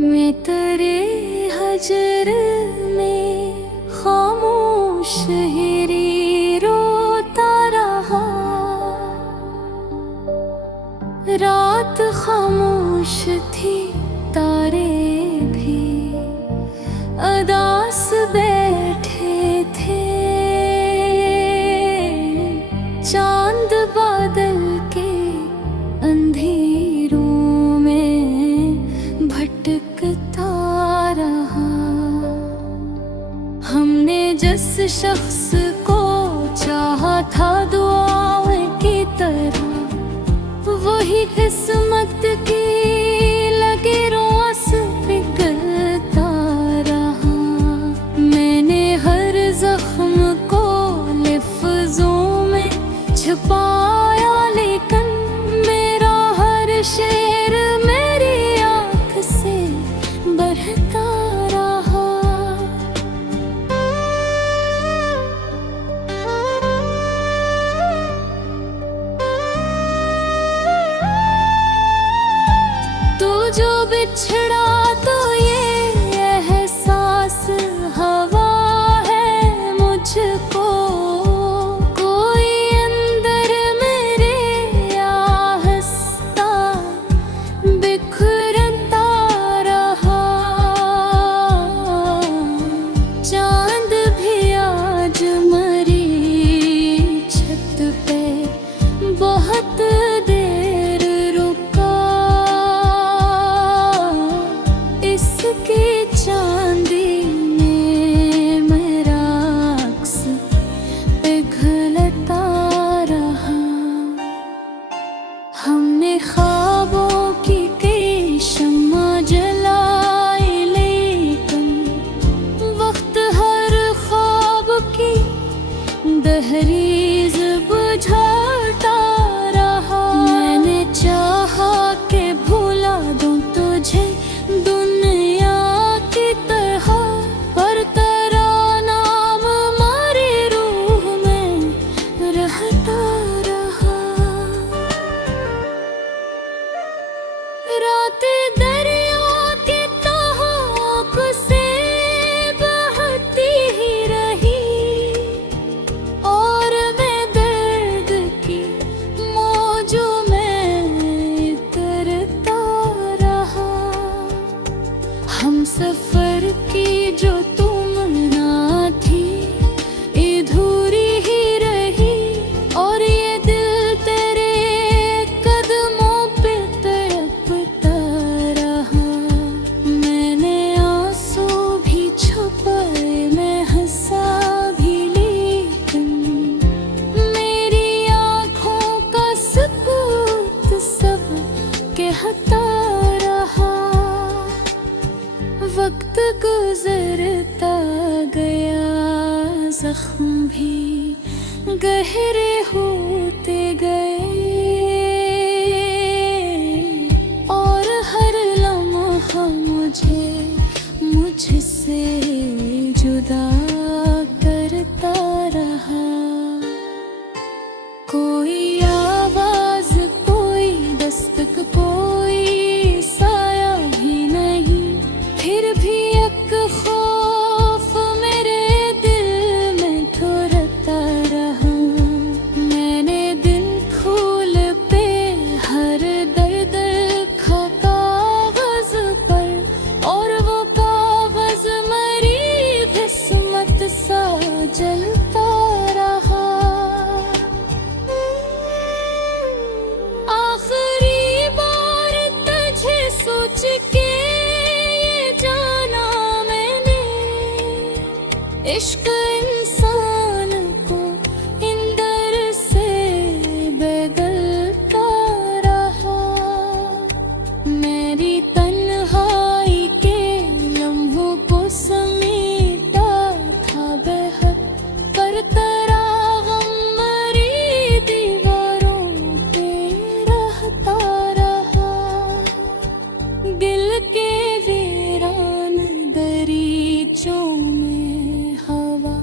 मैं तेरे हजर में खामोश हिरी रोता रहा। रात खामोश थी, तारे भी अदास बैठे थे। चांद बादल के अंधेरों में भटकता रहा। हमने जिस शख्स को चाहा था दुआओं की तरह, वही किस्मत की लकीरों से पिघलता रहा। मैंने हर जख्म को लफ्जों में छुपाया, लेकिन मेरा हर शेर मेरी आँख से बहता रहा। तू जो बिछड़ा तो ये एहसास हवा है मुझको। कोई अंदर मेरे आहस्ता बिखरता रहा। चांद भी आज मरी छत पे बहुत देर रुका। इसकी चांदी में मेरा अक्स पिघलता रहा। हमने ख्वाबों की कई शम्मा जलाई, लेकिन वक्त हर ख्वाब की दहलीज बुझाता रहा। मैंने चाहा कि भुला दूं तुझे दुनिया की तरह, पर तेरा नाम हमारी रूह में रहता रहा। रातें दरिया की तहाक से बहती ही रही, और मैं दर्द की मौजों में तरता रहा। हम सफर की जो तुम ना थी, अधूरी ही रही, और ये दिल तेरे कदमों पे तड़पता रहा। मैंने आंसू भी छुपाए, मैं हंसा भी, लेकिन मेरी आँखों का सुकूत सब कहता रहा। वक्त गुजरता गया, जख्म भी गहरे होते गए, और हर लम्हा मुझे मुझसे जुदा करता रहा। कोई आवाज, कोई दस्तक, कोई साया भी नहीं, फिर भी एक खौफ मेरे दिल में ठुरता रहा। मैंने दिन फूल पे हर दर्द लिखा कागज पर, और वो कागज मरी किस्मत सा जलता रहा। आखिरी बार तुझे सोच के ये जाना मैंने, इश्क इंसान को इंदर से बदलता रहा। मेरी तन्हाई के लम्हों को समेटा था बेहद, पर तेरा गम मरी दीवारों पे रहता रहा। दिल के वीरान दरीचों में हवा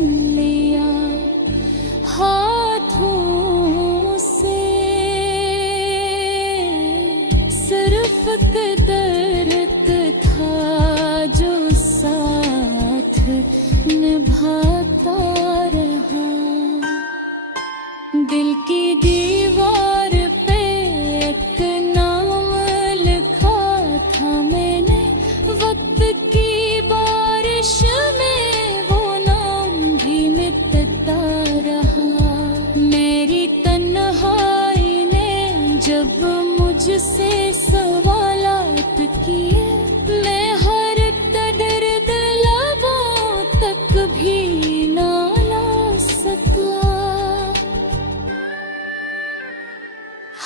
लिया हाथों से, सिर्फ कुदरत था जो साथ निभाता रहा। दिल की दीवार पे एक नाम लिखा था मैंने, वक्त की बारिश में वो नाम भी मिटता रहा। मेरी तन्हाई ने जब मुझसे सवालात किए, मैं हर दर्द लबों तक भी ना ला सका।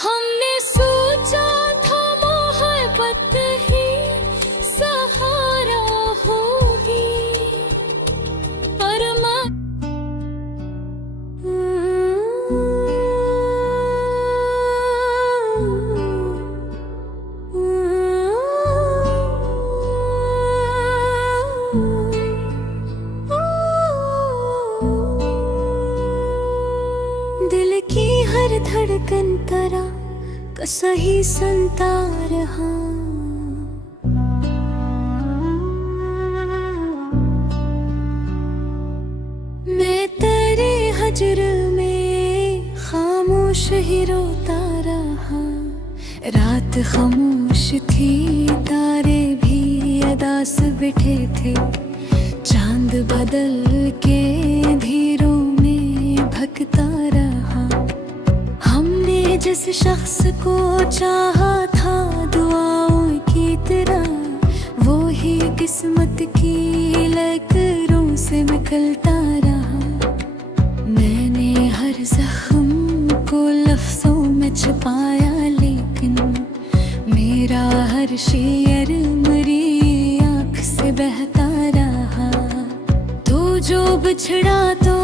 हमने सोचा था मोहब्बत ही सहारा होगी, पर दिल की हर धड़कन तरह का सही सुनता रहा। मैं तेरे हजर में खामोश ही रोता रहा। रात खामोश थी, तारे भी अदास बैठे थे, चांद बदल के धीरों में भटकता रहा। हमने जिस शख्स को चाहा था दुआओं की तरह, वो ही किस्मत की लकीरों से निकलता रहा। मैंने हर जख्म को लफ्जों में छुपाया, लेकिन मेरा हर शेर मेरी आँख से बहता रहा। तू जो बिछड़ा तो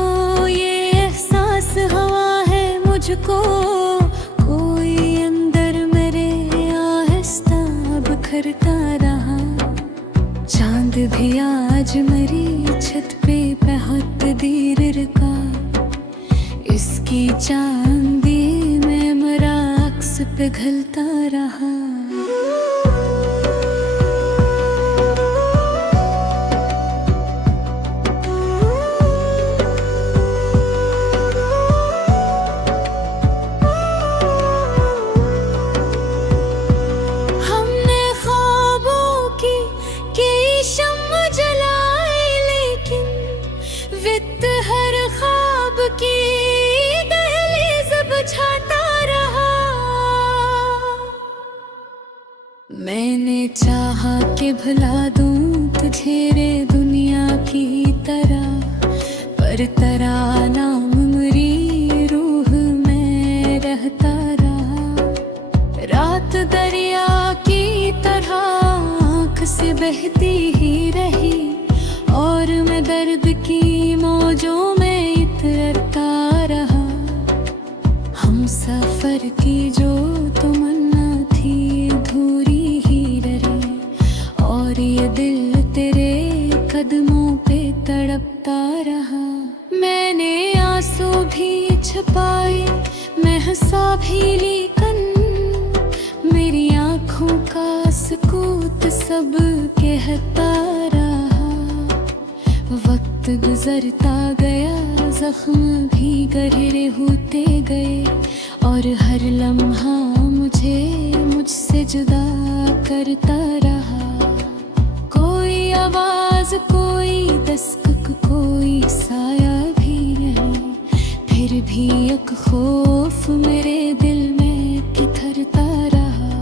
ये एहसास हुआ है मुझको, कोई अंदर मेरे आहिस्ता बिखरता रहा। चांद भी आज मेरी छत पे बहुत देर रुका, इसकी चांदी में मेरा अक्स पिघलता रहा। मैंने चाहा कि भुला दूं तुझे रे दुनिया की तरह, पर तेरा नाम मेरी रूह में रहता रहा। रात दरिया की तरह आँख से बहती ही रही, और मैं दर्द की मौजों में इतरता रहा। हम सफर की जो तमन्ना थी अधूरी ही रही, और ये दिल तेरे कदमों पे तड़पता रहा। मैंने आंसू भी छुपाए, मैं हंसा भी, लेकिन मेरी आँखों का सुकूत सब कहता रहा। वक्त गुजरता गया, जख्म भी गहरे होते गए, और हर लम्हा मुझे मुझसे जुदा करता रहा। कोई आवाज, कोई दस्तक, कोई साया भी नहीं, फिर भी एक खौफ मेरे दिल में किथरता रहा।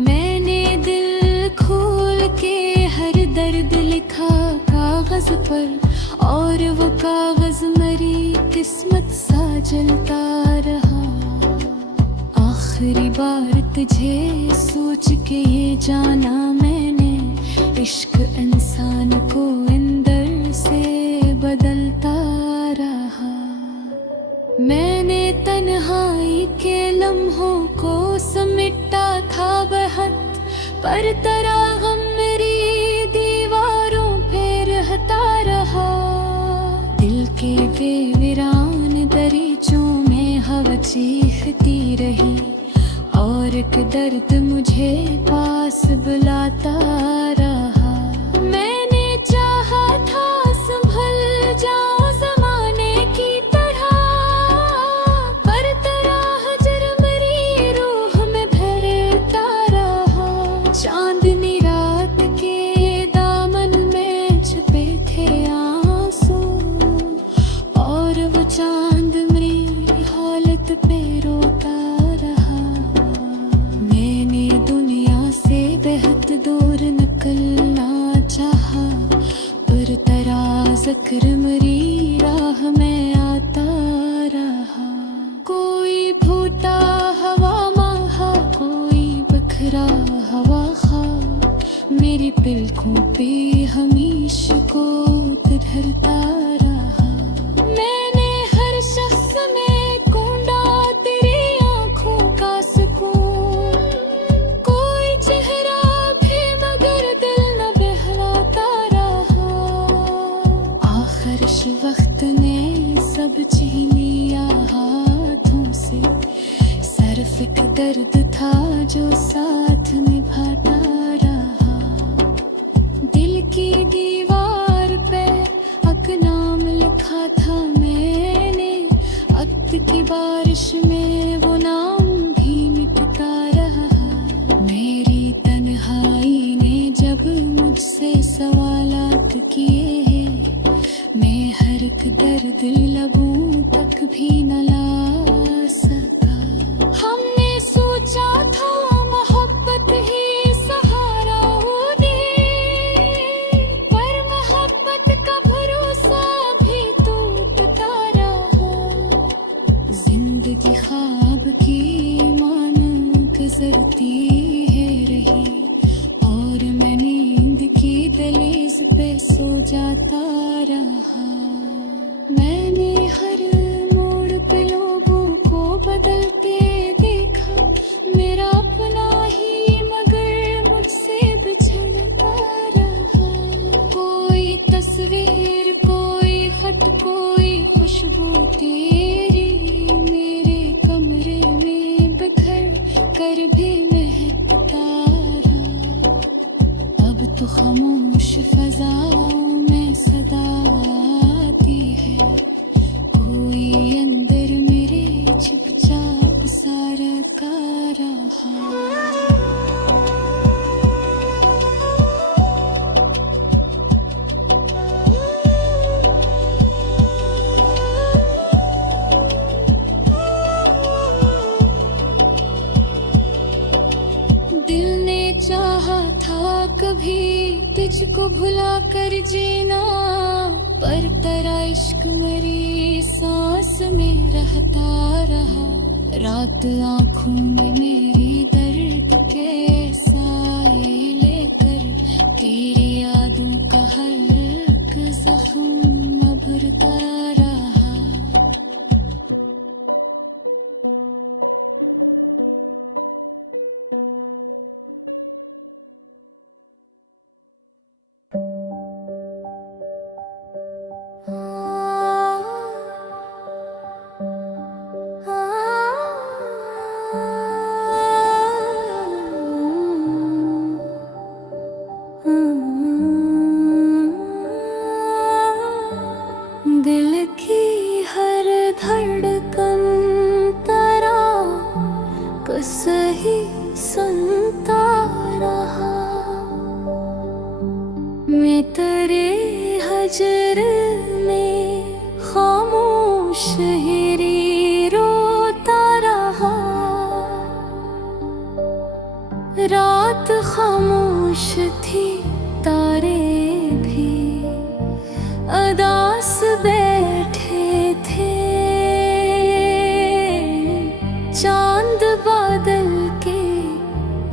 मैंने दिल खोल के हर दर्द लिखा कागज पर, और वो कागज मेरी किस्मत सा जलता रहा। आखिरी बार तुझे सोच के ये जाना मैंने, इश्क इंसान को अंदर से बदलता रहा। मैंने तन्हाई के लम्हों को समेटा था बहुत, पर तेरा गम मेरी दीवारों पे रहता रहा। के वे वीरान दरीचों में हवा चीखती रही, और एक दर्द मुझे पास बुलाता रहा। मैंने चाहा था संभल जाऊं ज़माने की तरह, पर तरह हजर मेरी रूह में भरता रहा। चांदनी रात के दामन में छुपे थे आंसू, और वो चांद मेरी हालत पे रोता रहा। मैंने दुनिया से बेहद दूर निकलना चाहा, पर तेरा ज़िक्र मेरी राह में आता रहा। कोई भूता हवा महा, कोई बखरा हवा खा, मेरी पलकों पे हमेशा को धरता रहा। मैंने हर शख्स में ढूंढा तेरी आंखों का सुकून, कोई चेहरा भी मगर दिल न बहलाता रहा। आखिर इस वक्त ने सब छीन लिया हाथों से, सिर्फ एक दर्द था जो साथ निभाता रहा। दिल की दीवार पे अक नाम लिखा था मैंने, अक्त की बारिश में वो नाम भी मिटता रहा। मेरी तन्हाई ने जब मुझसे सवालात किए, मैं हर एक दर्द लबों तक भी न ला सका। हमने सोचा था मोहब्बत ही सहारा होगी, पर मोहब्बत का भरोसा भी टूटता रहा। जिंदगी ख्वाब की मान गुजरती है रही, और मैं नींद की दहलीज पे सो जाता रहा। मैंने हर मोड़ पे लोगों को बदलते देखा, मेरा अपना ही मगर मुझसे बिछड़ता रहा। कोई तस्वीर, कोई खत, कोई खुशबू तेरी मेरे कमरे में बिखर कर भी महकता रहा। अब तो खामोश फजाओं में सदा आती है, कोई अंदर मेरे चुपचाप सारा का रहा। दिल ने चाहा था कभी तुझको भुला कर जीना, पर तेरा इश्क मेरी सांस में रहता रहा। रात आँखों में मेरी दर्द के साए लेकर, तेरी यादों का हर एक जख्म भरता रहा। दिल की हर धड़कन तेरा सही सुनता रहा। मैं तेरे हजर में खामोश ही रोता रहा। रात खामोश थी, तारे भी अदास बैठे थे। चांद बादल के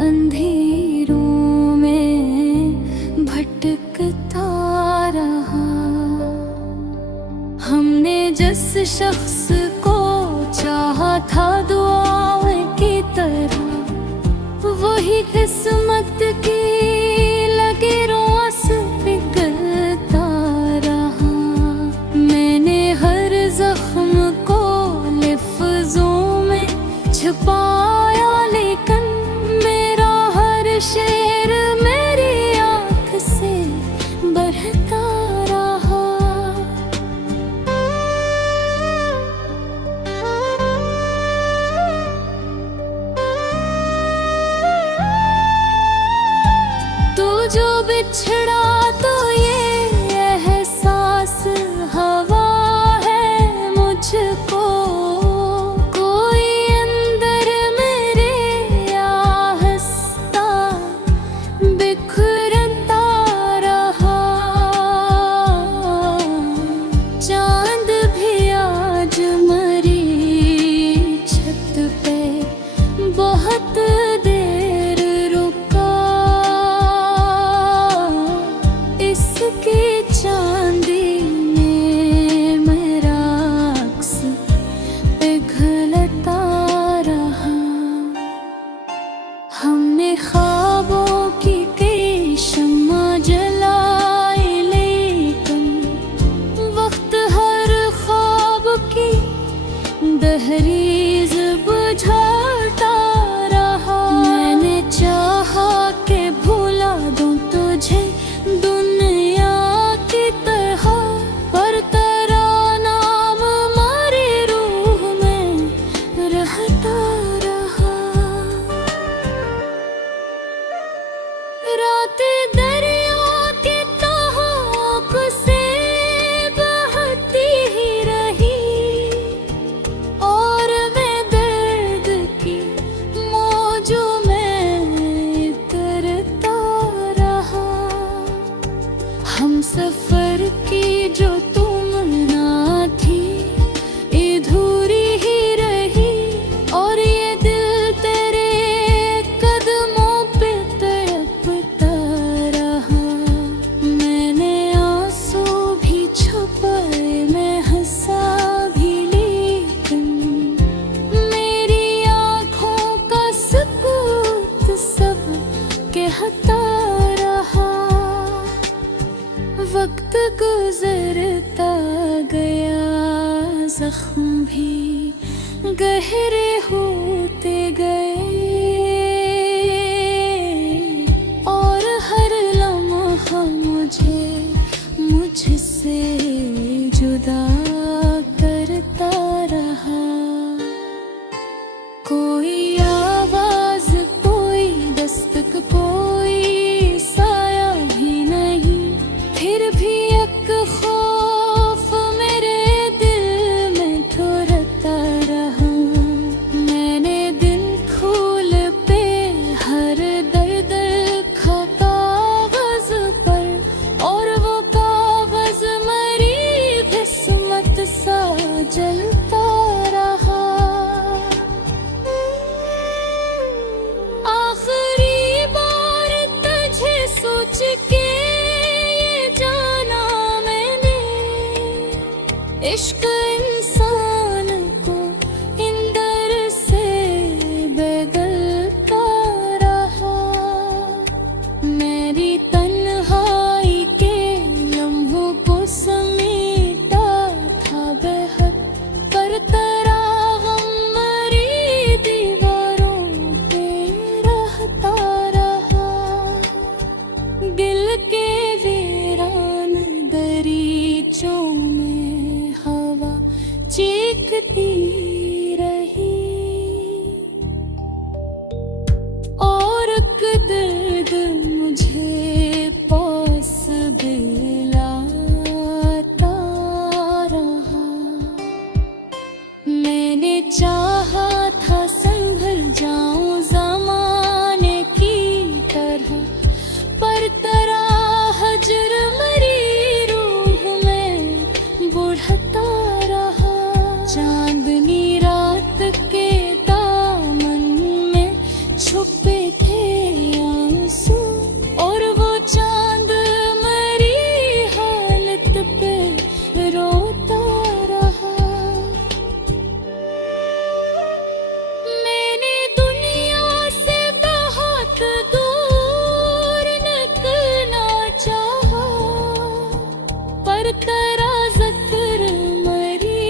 अंधेरों में भटकता रहा। हमने जिस शख्स को चाहा था दुआओं की तरह, वही किस्मत की लकीरों से पिघलता रहा। मैंने जख्म को लफ्जों में छुपाया, लेकिन मेरा हर शेर मेरी आँख से बहता रहा। तू जो बिछड़ा तो ये एहसास हवा है मुझको, कोई अंदर मेरे आहस्ता बिखरता रहा। चांद भी आज मरी छत पे बहुत देर रुका, इसकी चांदी में मेरा अक्स पिघलता रहा। हमने ख्वाबों की कई शम्मा जलाई, लेकिन वक्त हर ख्वाब की दहलीज बुझाता रहा। मैंने चाहा कि भुला दूं तुझे दुनिया की तरह, पर तेरा नाम हमारी रूह में रहता रहा। रातें दरिया की तहों से बहती ही रही, और मैं दर्द की मौजों में तरता रहा। हम सफर की जो तुम ना थी अधूरी ही रही, और ये दिल तेरे कदमों पे तड़पता रहा। मैंने आंसू भी छुपाए, मैं हंसा भी, लेकिन मेरी आँखों का सुकूत सब कहता रहा। वक्त गुजरता गया, जख्म भी गहरे होते गए, और हर लम्हा मुझे मुझसे जुदा करता रहा। कोई आवाज, कोई दस्तक, कोई साया भी नहीं, फिर भी एक खौफ मेरे दिल में ठुरता रहा। मैंने दिन फूल पे हर दर्द लिखा कागज पर, और वो कागज मरी किस्मत सा जलता रहा। आखिरी बार तुझे सोच के ये जाना मैंने, इश्क इंसान को इंदर से बेगलता रहा। मेरी तन्हाई के लम्हों को समेटा था बेहद, पर तेरा गम मरी दीवारों पे रहता रहा। दिल के वीरान दरीचों में हवा चीखती रही, और एक दर्द मुझे पास दिलाता रहा। मैंने चाहा था संभल जाऊं ज़माने की तरह, पर तेरा हजर मरी रूह में बुढ़ता रहा। चांदनी रात के दामन में छुपे थे आंसू, और वो चांद मरी हालत पे रोता रहा। मैंने दुनिया से बहुत दूर निकलना चाहा, पर तेरा जिक्र मरी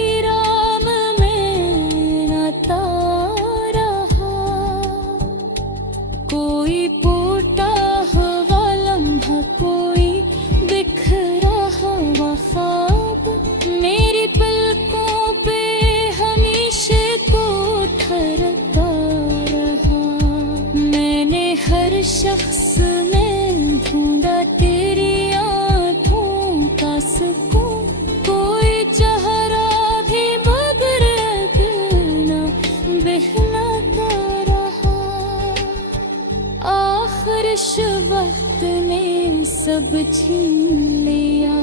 छीन लिया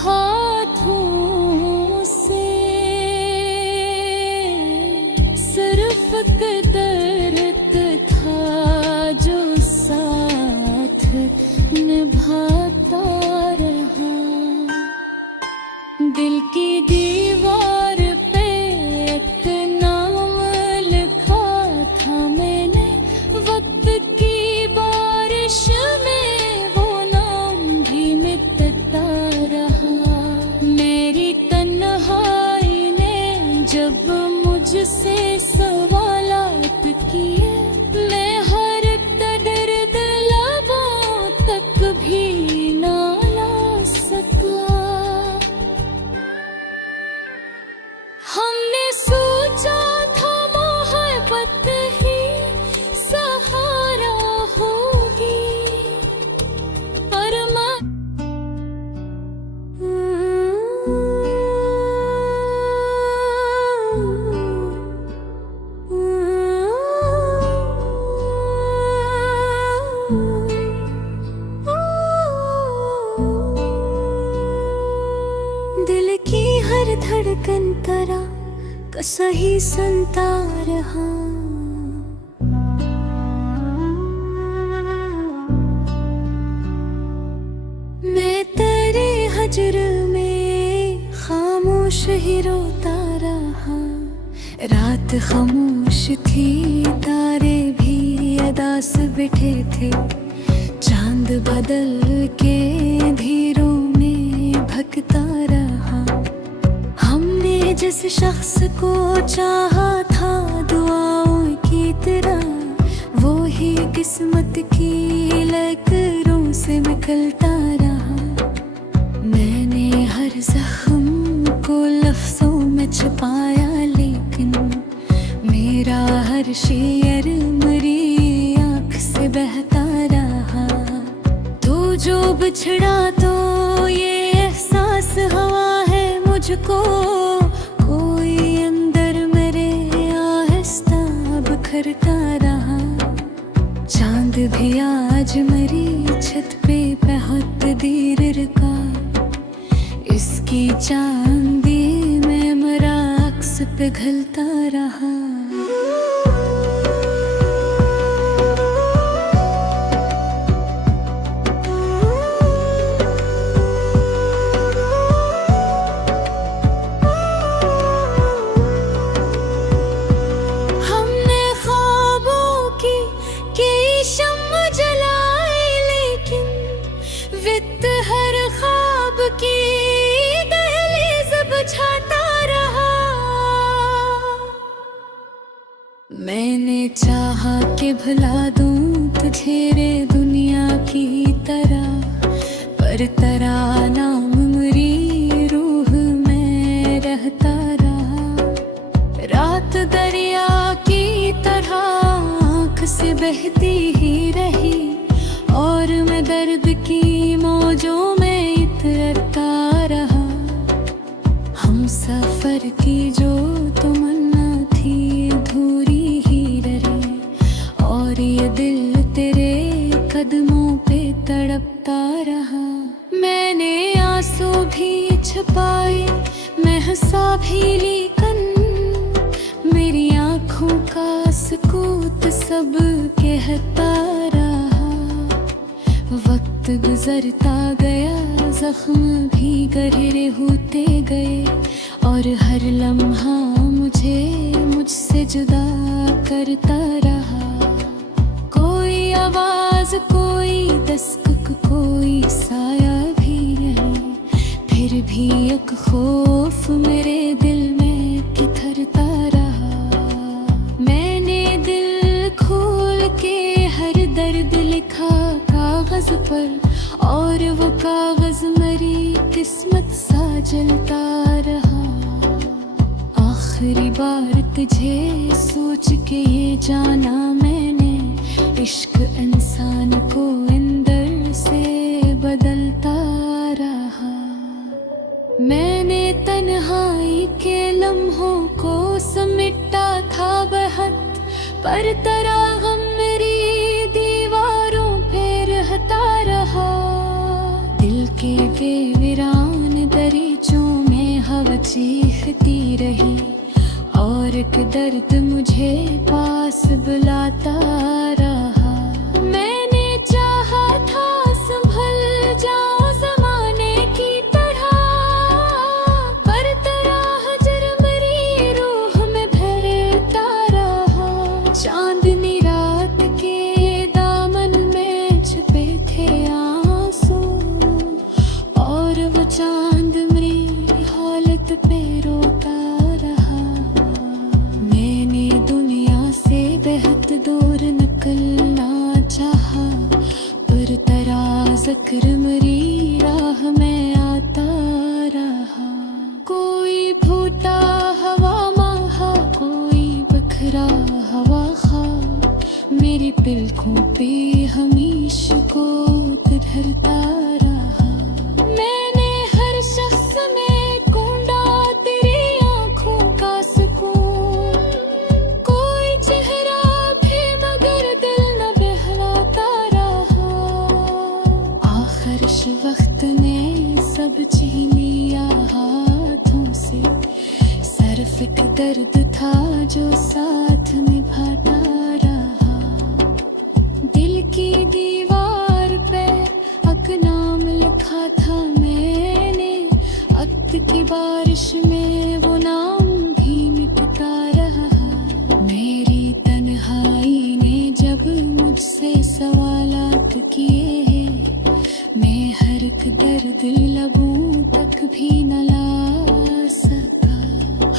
हाथों से। सिर्फ कदरत था जो साथ निभाता रहा। दिल की दीवार पे एक नाम लिखा था मैंने, वक्त की बारिश में वो नाम भी मिटता रहा। मेरी तन्हाई ने जब मुझसे सवालात किए, मैं हर दर्द लबों तक भी ना ला सका। हमने सोचा था मोहब्बत ही सहारा होगी, पर दिल की हर धड़कन तरह का सही सुनता रहा। मैं तेरे हजर में खामोश ही रोता रहा। रात खामोश थी, तारे भी अदास बैठे थे। चांद बदल के अंधेरों में भटकता रहा। हमने जिस शख्स को चाहा था दुआओं की तरह, वो ही किस्मत की लकीरों से निकलता रहा। मैंने हर जख्म को लफ्जों में छुपाया, लेकिन मेरा हर शेर मेरी आँख से बहता रहा। तू जो बिछड़ा तो ये एहसास हुआ है मुझको, कोई अंदर मेरे आहिस्ता बिखरता रहा। चांद भी आज मेरी छत पे बहुत देर रुका। इसकी चांदी में मेरा अक्स पिघलता रहा। मैंने चाहा कि भुला दूं तुझे रे दुनिया की तरह, पर तेरा नाम मेरी रूह में रहता रहा। रात दरिया की तरह आँख से बहती ही रही, और मैं दर्द की मौजों में इतरता रहा। हम सफर की जो तमन्ना थी अधूरी ही रही, और ये दिल तेरे कदमों पे तड़पता रहा। मैंने आंसू भी छुपाए, मैं हंसा भी, लेकिन मेरी आँखों का सुकूत सब कहता रहा। वक्त गुजरता गया, जख्म भी गहरे होते गए, और हर लम्हा मुझे मुझसे जुदा करता रहा। कोई आवाज, कोई दस्तक, कोई साया भी नहीं, फिर भी एक खौफ मेरे दिल में किथरता रहा। मैंने दिल खोल के हर दर्द लिखा कागज पर, और वो कागज मेरी किस्मत सा जलता रहा। आखिरी बार तुझे सोच के ये जाना मैंने, इश्क इंसान को अंदर से बदलता रहा। मैंने तन्हाई के लम्हों को समेटा था बहुत, पर तेरा गम मेरी दीवारों पे रहता रहा। चीखती रही और एक दर्द मुझे पास बुलाता रहा। मैंने चाहा था संभल जाऊं ज़माने की तरह, पर तरह हजर मेरी रूह में भरता रहा। चांदनी रात के दामन में छुपे थे आंसू, और वो चांद मेरी हालत पे रोता रहा। मैंने दुनिया से बेहद दूर निकलना चाहा, पर तेरा ज़िक्र मेरी राह में आता रहा। कोई भूता हवा महा, कोई बिखरा हवा खा, मेरी पलकों पे हमेशा को धरता रहा। मैंने हर शख्स में ढूंढा तेरी आंखों का सुकून, कोई चेहरा भी मगर दिल न बहलाता रहा। आखिर इस वक्त ने सब छीन लिया हाथों से, सिर्फ एक दर्द था जो साथ निभाता रहा। दिल की दीवार पे अक नाम लिखा था मैंने, अक्त की बारिश में वो नाम भी मिटता रहा। मेरी तन्हाई ने जब मुझसे सवालात किए, मैं हर एक दर्द लबों तक भी न ला सका।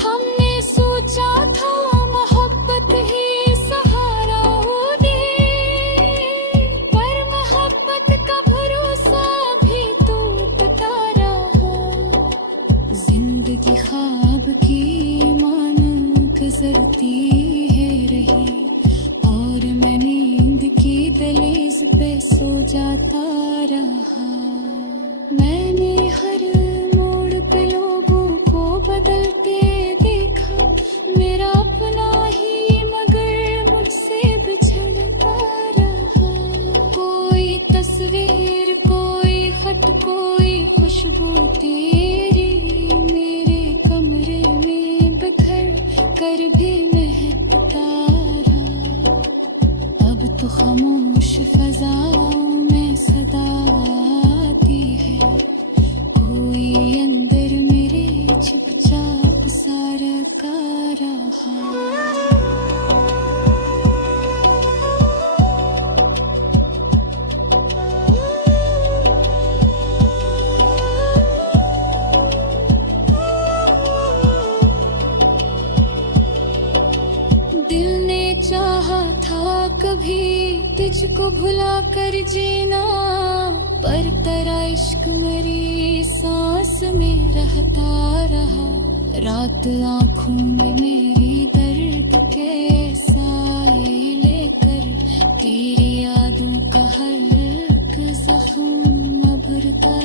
हमने सोचा था मोहब्बत ही सहारा होगी, पर मोहब्बत का भरोसा भी टूटता रहा। जिंदगी ख्वाब की मान गुजरती है रही, और मैं नींद की दहलीज पे सो जाता रहा। मैंने हर मोड़ पे लोगों को बदलते देखा, मेरा अपना ही मगर मुझसे बिछड़ता रहा। कोई तस्वीर, कोई खत, कोई खुशबू तेरी मेरे कमरे में बिखर कर भी महकता रहा। अब तो खामोश फजाओं में सदा आती है, कोई अंदर मेरे चुपचाप सारा का रहा। दिल ने चाहा था कभी तुझको भुला कर जीना, पर तेरा इश्क मेरी सांस में रहता रहा। रात आँखों में मेरी दर्द के साए लेकर, तेरी यादों का हर एक जख्म उभरता